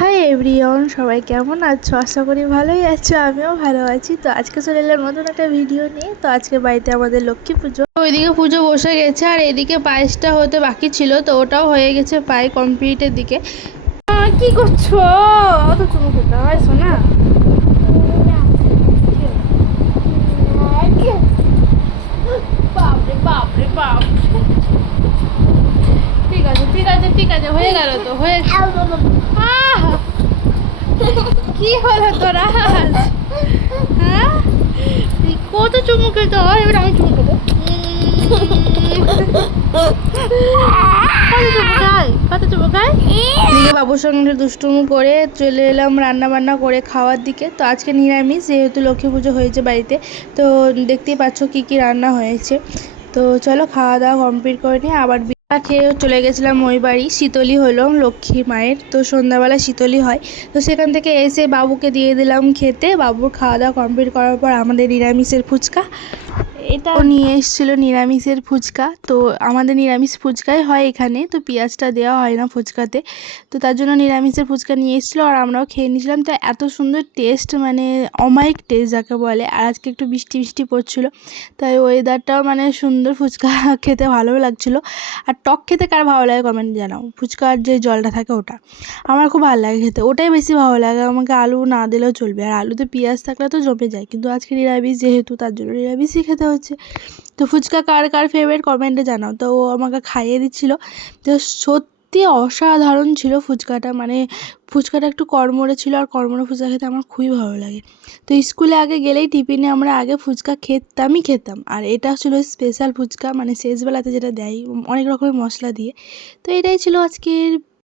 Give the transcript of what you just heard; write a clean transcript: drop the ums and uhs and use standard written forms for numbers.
Hi everyone, সবাই কেমন আছো? আশা করি ভালোই আছো, আমিও ভালো আছি। তো আজকে চলে এলাম নতুন একটা ভিডিও নিয়ে। তো আজকে বাড়িতে আমাদের লক্ষ্মী পুজো, ওইদিকে পুজো বসে গেছে আর এদিকে পায়েসটা হতে বাকি ছিল, তো ওটাও হয়ে গেছে প্রায় কমপ্লিটের দিকে। কি করছো? অত চুমু খেতে হয় শোনা। বাপরে বাপরে বাপ। ঠিক আছে ঠিক আছে ঠিক আছে, হয়ে গেল তো, হয়ে কি হলো তোরা? হ্যাঁ, কত চুমু খেতে হয়? এবার আমি চুমু খেতে কত চুমু খাই। এদিকে বাবুর সঙ্গে দুষ্টুমু করে চলে এলাম রান্না বান্না করে খাওয়ার দিকে। তো আজকে নিরামিষ, যেহেতু লক্ষ্মী পুজো হয়েছে বাড়িতে। তো দেখতেই পাচ্ছ কি কি রান্না হয়েছে। তো চলো খাওয়া দাওয়া কমপ্লিট করে নিয়ে আবার খেয়ে চলে গেছিলাম ওই বাড়ি। শীতলি হলো লক্ষ্মী মায়ের, তো সন্ধ্যাবেলা শীতলি হয়। তো সেখান থেকে এসে বাবুকে দিয়ে দিলাম খেতে। বাবুর খাওয়া দাওয়া কমপ্লিট করার পর আমাদের নিরামিষের ফুচকা, এটা নিয়ে এসেছিলো নিরামিষের ফুচকা। তো আমাদের নিরামিষ ফুচকাই হয় এখানে, তো পেঁয়াজটা দেওয়া হয় না ফুচকাতে। তো তার জন্য নিরামিষের ফুচকা নিয়ে এসেছিলো আর আমরাও খেয়ে নিয়েছিলাম। তো এত সুন্দর টেস্ট, মানে অমায়িক টেস্ট যাকে বলে। আর আজকে একটু বৃষ্টি বৃষ্টি পড়ছিলো, তাই ওয়েদারটাও মানে সুন্দর, ফুচকা খেতে ভালোও লাগছিলো। আর টক খেতে কার ভালো লাগে কমেন্টে জানাও। ফুচকার যে জলটা থাকে ওটা আমার খুব ভালো লাগে খেতে, ওটাই বেশি ভালো লাগে আমাকে। আলু না দিলেও চলবে, আর আলুতে পেঁয়াজ থাকলে তো জমে যায়, কিন্তু আজকে নিরামিষ যেহেতু তার জন্য নিরামিষই খেতে হচ্ছে। তো ফুচকা কার কার ফেভারিট কমেন্টে জানাও। তো ও আমাকে খাইয়ে দিচ্ছিলো। তো সত্যি অসাধারণ ছিল ফুচকাটা, মানে ফুচকাটা একটু কড়মড়ে ছিল, আর কড়মড়ে ফুচকা খেতে আমার খুবই ভালো লাগে। তো স্কুলে আগে গেলেই টিফিনে আমরা আগে ফুচকা খেতাম, আর এটা ছিল স্পেশাল ফুচকা, মানে শেষবেলাতে যেটা দেয় অনেক রকমের মশলা দিয়ে। তো এটাই ছিল আজকের